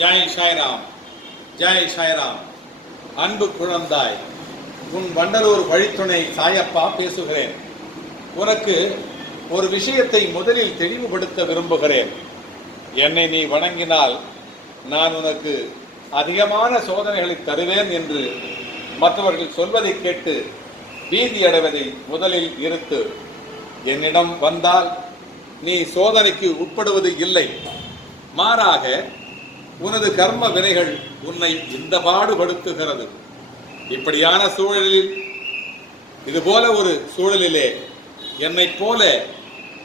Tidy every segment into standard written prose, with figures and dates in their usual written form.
ஜெய் சாய்ராம், ஜெய் சாய்ராம். அன்பு குழந்தாய், உன் வண்டலூர் வழித்துணை சாயப்பா பேசுகிறேன். உனக்கு ஒரு விஷயத்தை முதலில் தெளிவுபடுத்த விரும்புகிறேன். என்னை நீ வணங்கினால் நான் உனக்கு அதிகமான சோதனைகளை தருவேன் என்று மற்றவர்கள் சொல்வதை கேட்டு பீதி அடைவதை முதலில் நிறுத்து. என்னிடம் வந்தால் நீ சோதனைக்கு உட்படுவது இல்லை. மாறாக உனது கர்ம வினைகள் உன்னை இந்த பாடுபடுத்துகிறது. இப்படியான சூழலில், இதுபோல ஒரு சூழலிலே என்னை போல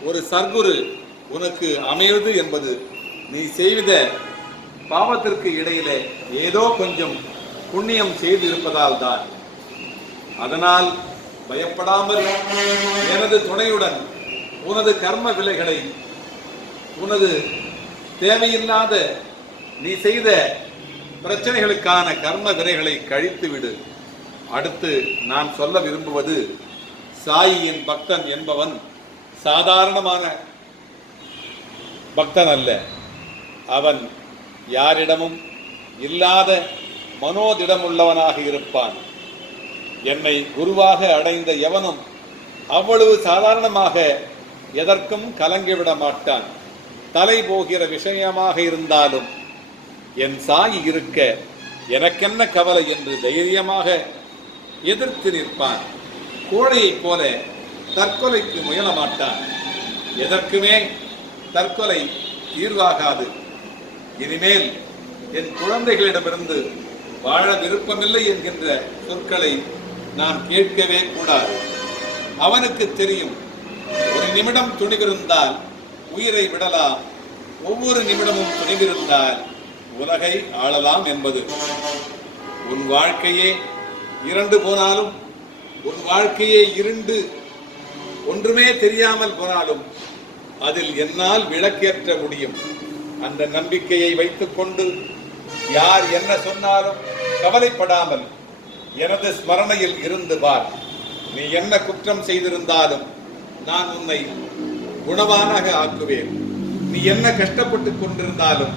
ஒரு சர்க்குரு உனக்கு அமைவது என்பது நீ செய்த பாவத்திற்கு இடையிலே ஏதோ கொஞ்சம் புண்ணியம் செய்திருப்பதால் தான். அதனால் பயப்படாமல் எனது துணையுடன் உனது கர்ம விலைகளை, உனது தேவையில்லாத நீ செய்த பிரச்சனைகளுக்கான கர்ம வினைகளை கழித்து விடு. அடுத்து நான் சொல்ல விரும்புவது, சாயியின் பக்தன் என்பவன் சாதாரணமான பக்தன் அல்ல. அவன் யாரிடமும் இல்லாத மனோதிடமுள்ளவனாக இருப்பான். என்னை குருவாக அடைந்த எவனும் அவ்வளவு சாதாரணமாக எதற்கும் கலங்கிவிட மாட்டான். தலை போகிற விஷயமாக இருந்தாலும் என் சாயி இருக்க எனக்கென்ன கவலை என்று தைரியமாக எதிர்த்து நிற்பான். கோழையைப் போல தற்கொலைக்கு முயல மாட்டான். எதற்குமே தற்கொலை தீர்வாகாது. இனிமேல் என் குழந்தைகளிடமிருந்து வாழ விருப்பமில்லை என்கின்ற சொற்களை நான் கேட்கவே கூடாது. அவனுக்கு தெரியும், ஒரு நிமிடம் துணிவிருந்தால் உயிரை விடலாம், ஒவ்வொரு நிமிடமும் துணிவிருந்தால் உலகை ஆளலாம் என்பது. உன் வாழ்க்கையே இரண்டு போனாலும், உன் வாழ்க்கையே இருண்டு ஒன்றுமே தெரியாமல் போனாலும் அதில் என்னால் விளக்கேற்ற முடியும். அந்த நம்பிக்கையை வைத்துக்கொண்டு யார் என்ன சொன்னாலும் கவலைப்படாமல் எனது ஸ்மரணையில் இருந்து பார். நீ என்ன குற்றம் செய்திருந்தாலும் நான் உன்னை குணவானாக ஆக்குவேன். நீ என்ன கஷ்டப்பட்டு கொண்டிருந்தாலும்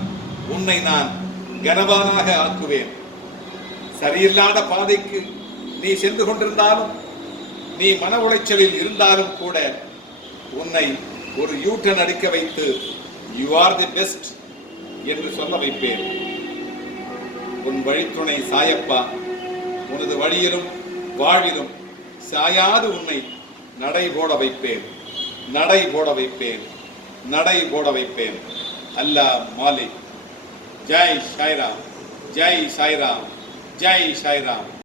உன்னை நான் கனவானாக ஆக்குவேன். சரியில்லாத பாதைக்கு நீ சென்று கொண்டிருந்தாலும், நீ மன உளைச்சலில் இருந்தாலும் கூட உன்னை ஒரு யூட்டன் அடிக்க வைத்து யூ ஆர் தி பெஸ்ட் என்று சொல்ல வைப்பேன். உன் வழித்துணை சாயப்பா உனது வழியிலும் வாழ்விலும் சாயாது உன்னை நடை போட வைப்பேன், நடை போட வைப்பேன், நடை போட வைப்பேன். அல்லாஹ் மாலிக். ஜெய் சாய்ராம், ஜெய் சாய்ராம், ஜெய் சாய்ராம்.